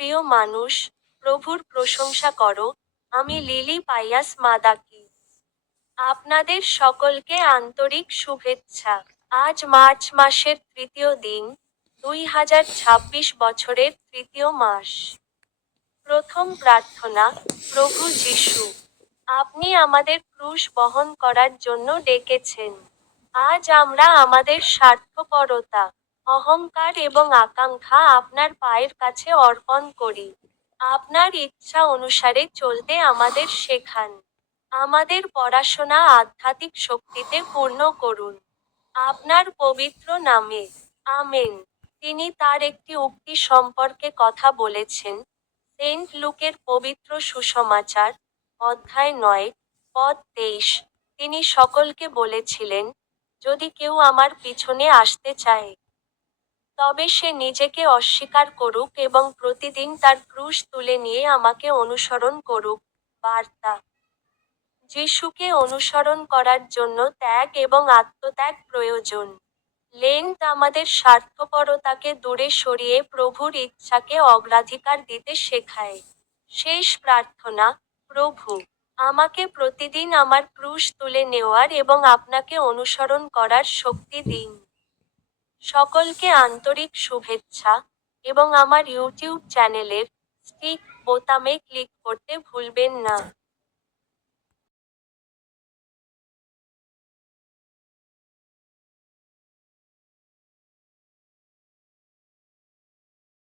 প্রিয় মানুষ, প্রভুর প্রশংসা করো। আমি লিলি পাইয়াস মাদাকি। আপনাদের সকলকে আন্তরিক শুভেচ্ছা। আজ মার্চ মাসের তৃতীয় দিন, 2026 বছরের তৃতীয় মাস। প্রথম প্রার্থনা, প্রভু যিশু, আপনি আমাদের ক্রুশ বহন করার জন্য ডেকেছেন। আজ আমরা আমাদের স্বার্থপরতা, অহংকার এবং আকাঙ্ক্ষা আপনার পায়ের কাছে অর্পণ করি। আপনার ইচ্ছা অনুসারে চলতে আমাদের শেখান। আমাদের পড়াশোনা আধ্যাত্মিক শক্তিতে পূর্ণ করুন। আপনার পবিত্র নামে, আমেন। তিনি তার একটি উক্তি সম্পর্কে কথা বলেছেন, সেন্ট লুকের পবিত্র সুসমাচার, অধ্যায় 9, পদ 23। তিনি সকলকে বলেছিলেন, যদি কেউ আমার পিছনে আসতে চায়, তবে সে নিজেকে অস্বীকার করুক এবং প্রতিদিন তার ক্রুশ তুলে নিয়ে আমাকে অনুসরণ করুক। বার্তা: যিশুকে অনুসরণ করার জন্য ত্যাগ এবং আত্মত্যাগ প্রয়োজন। লেন্ট আমাদের স্বার্থপরতাকে দূরে সরিয়ে প্রভুর ইচ্ছাকে অগ্রাধিকার দিতে শেখায়। শেষ প্রার্থনা, প্রভু, আমাকে প্রতিদিন আমার ক্রুশ তুলে নেওয়ার এবং আপনাকে অনুসরণ করার শক্তি দিন। সকলকে আন্তরিক শুভেচ্ছা, এবং আমার ইউটিউব চ্যানেলের স্টিক বোতামে ক্লিক করতে ভুলবেন না।